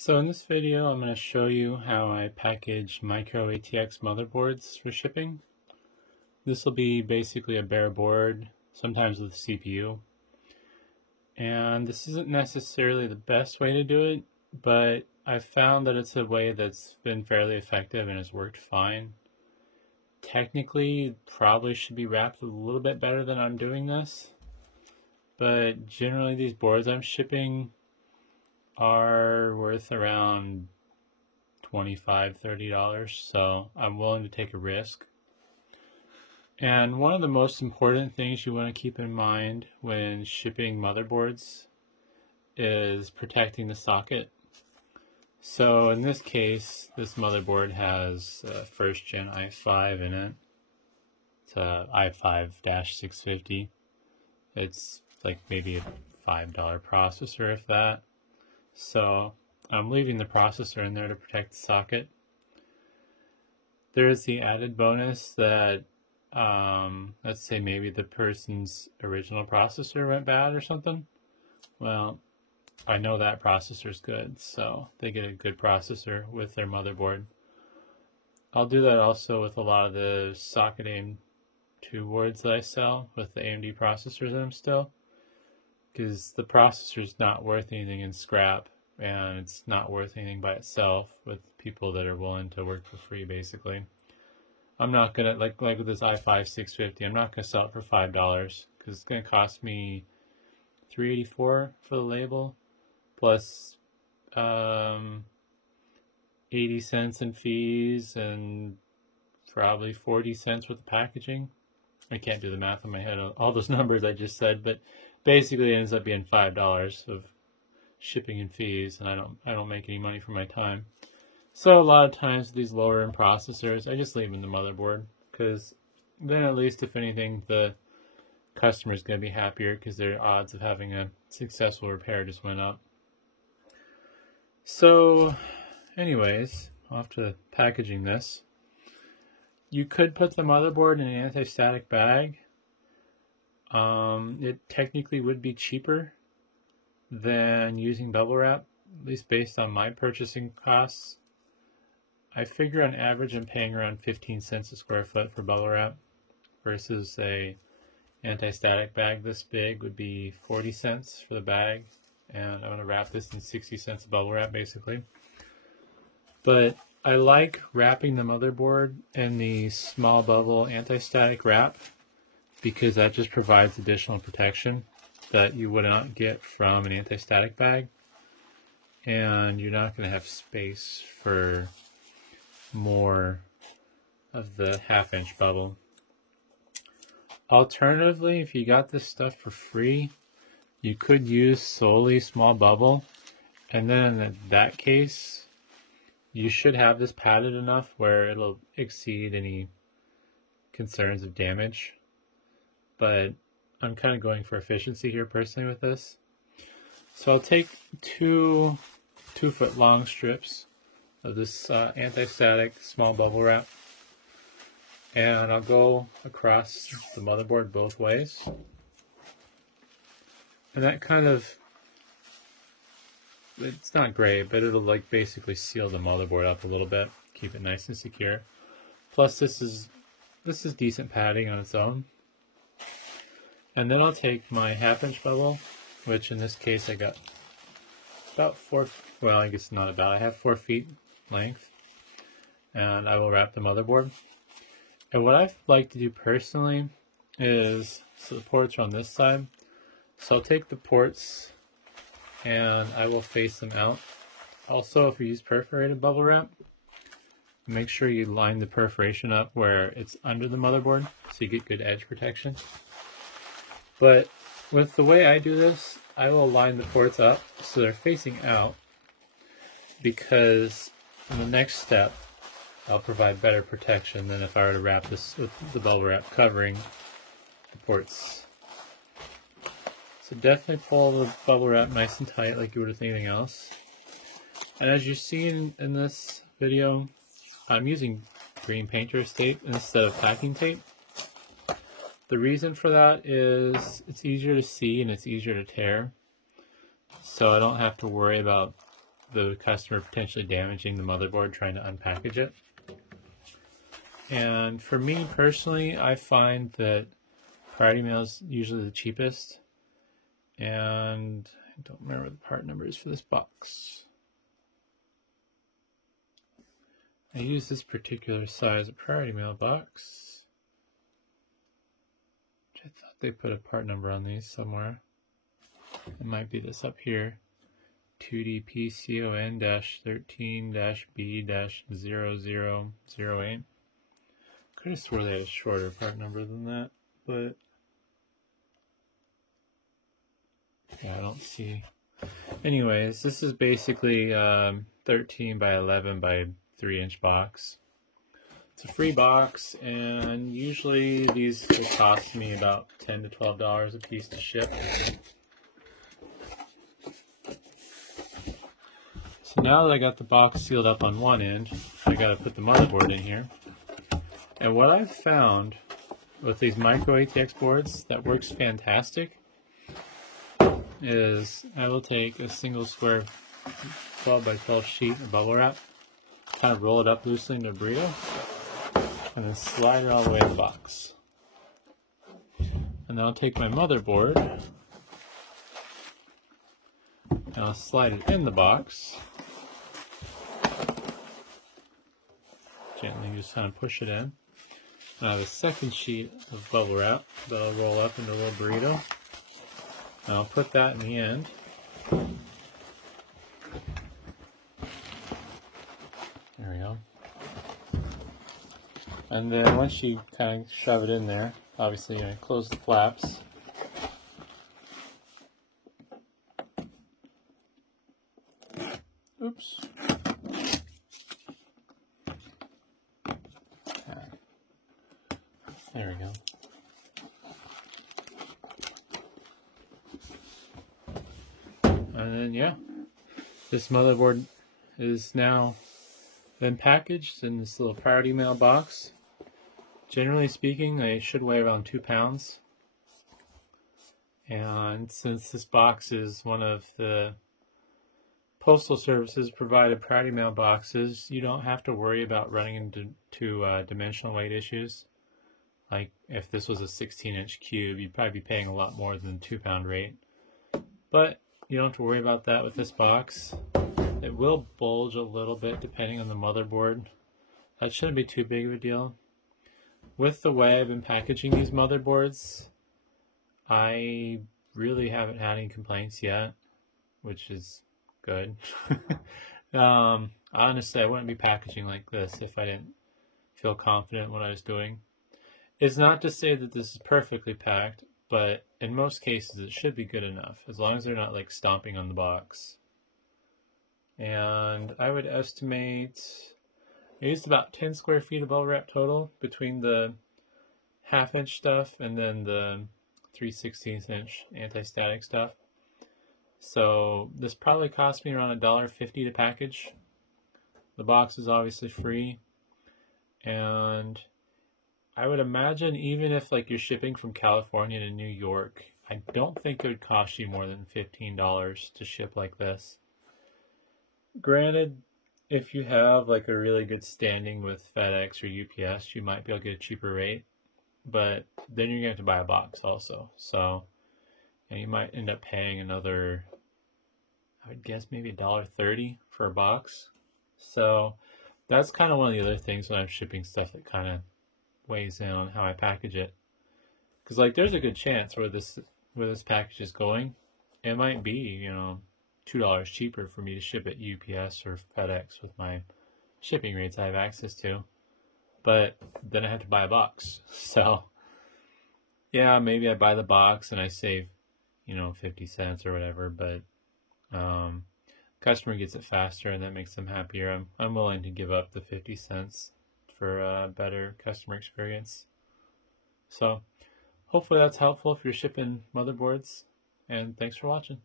So in this video, I'm going to show you how I package micro ATX motherboards for shipping. This will be basically a bare board, sometimes with a CPU. And this isn't necessarily the best way to do it, but I've found that it's a way that's been fairly effective and has worked fine. Technically, probably should be wrapped a little bit better than I'm doing this, but generally these boards I'm shipping are worth around $25–30, so I'm willing to take a risk. And one of the most important things you want to keep in mind when shipping motherboards is protecting the socket. So in this case, this motherboard has a first gen i5 in it. It's a i5-650. It's like maybe a $5 processor, if that. So I'm leaving the processor in there to protect the socket. There is the added bonus that, let's say maybe the person's original processor went bad or something. Well, I know that processor's good, so they get a good processor with their motherboard. I'll do that also with a lot of the socket AM2 boards that I sell with the AMD processors in them still, because the processor's not worth anything in scrap, and it's not worth anything by itself with people that are willing to work for free, basically. I'm not gonna, like with this i5-650, I'm not gonna sell it for $5 because it's gonna cost me $384 for the label, plus 80 cents in fees and probably 40 cents with the packaging. I can't do the math in my head on all those numbers I just said, but basically it ends up being $5 of shipping and fees, and I don't make any money for my time. So a lot of times these lower end processors, I just leave them in the motherboard, because then at least, if anything, the customer is going to be happier because their odds of having a successful repair just went up. So anyways, off to packaging this. You could put the motherboard in an anti-static bag. It technically would be cheaper than using bubble wrap, at least based on my purchasing costs. I figure on average I'm paying around 15 cents a square foot for bubble wrap, versus a anti-static bag this big would be 40 cents for the bag, and I'm going to wrap this in 60 cents of bubble wrap basically. But I like wrapping the motherboard in the small bubble anti-static wrap because that just provides additional protection that you would not get from an anti-static bag, and you're not going to have space for more of the half-inch bubble. Alternatively, if you got this stuff for free, you could use solely small bubble, and then in that case you should have this padded enough where it'll exceed any concerns of damage. But I'm kind of going for efficiency here personally with this. So I'll take two 2-foot long strips of this anti-static small bubble wrap, and I'll go across the motherboard both ways. And that kind of, it's not great, but it'll like basically seal the motherboard up a little bit, keep it nice and secure. Plus this is decent padding on its own. And then I'll take my half-inch bubble, which in this case I got about I guess not about, I have 4 feet length, and I will wrap the motherboard. And what I like to do personally is, so the ports are on this side, so I'll take the ports and I will face them out. Also, if you use perforated bubble wrap, make sure you line the perforation up where it's under the motherboard so you get good edge protection. But with the way I do this, I will line the ports up so they're facing out, because in the next step I'll provide better protection than if I were to wrap this with the bubble wrap covering the ports. So definitely pull the bubble wrap nice and tight like you would with anything else. And as you see in this video, I'm using green painter's tape instead of packing tape. The reason for that is it's easier to see and it's easier to tear, so I don't have to worry about the customer potentially damaging the motherboard trying to unpackage it. And for me personally, I find that priority mail is usually the cheapest. And I don't remember what the part number is for this box. I use this particular size of priority mail box. Which I thought they put a part number on these somewhere. It might be this up here. 2DPCON-13-B-0008. Could have swore they had a shorter part number than that, but yeah, I don't see. Anyways, this is basically 13 by 11 by 3-inch box. It's a free box, and usually these will cost me about $10 to $12 a piece to ship. So now that I got the box sealed up on one end, I got to put the motherboard in here. And what I've found with these micro ATX boards that works fantastic is I will take a single square 12 by 12 sheet of bubble wrap, kind of roll it up loosely into a burrito, and then slide it all the way in the box. And then I'll take my motherboard and I'll slide it in the box. Gently just kind of push it in. I have a second sheet of bubble wrap that I'll roll up into a little burrito. And I'll put that in the end. There we go. And then once you kind of shove it in there, obviously you're going to close the flaps. Oops. There we go. And then yeah, this motherboard is now been packaged in this little priority mail box. Generally speaking, they should weigh around 2 pounds. And since this box is one of the Postal Service's provided priority mail boxes, you don't have to worry about running into dimensional weight issues. Like if this was a 16-inch cube, you'd probably be paying a lot more than the 2-pound rate. But you don't have to worry about that with this box. It will bulge a little bit depending on the motherboard. That shouldn't be too big of a deal. With the way I've been packaging these motherboards, I really haven't had any complaints yet, which is good. Honestly, I wouldn't be packaging like this if I didn't feel confident in what I was doing. It's not to say that this is perfectly packed, but in most cases it should be good enough, as long as they're not like stomping on the box. And I would estimate I used about 10 square feet of bubble wrap total between the 1/2 inch stuff and then the 3/16 inch anti-static stuff. So this probably cost me around $1.50 to package. The box is obviously free, and I would imagine even if like you're shipping from California to New York, I don't think it would cost you more than $15 to ship like this. Granted, if you have like a really good standing with FedEx or UPS, you might be able to get a cheaper rate, but then you're going to have to buy a box also. So, and you might end up paying another, I would guess maybe $1.30 for a box. So that's kind of one of the other things when I'm shipping stuff that kind of weighs in on how I package it. Because like there's a good chance where this package is going, it might be, you know, $2 cheaper for me to ship it UPS or FedEx with my shipping rates I have access to, but then I have to buy a box. So yeah, maybe I buy the box and I save, you know, 50 cents or whatever, but customer gets it faster and that makes them happier. I'm willing to give up the 50 cents for a better customer experience. So hopefully that's helpful if you're shipping motherboards, and thanks for watching.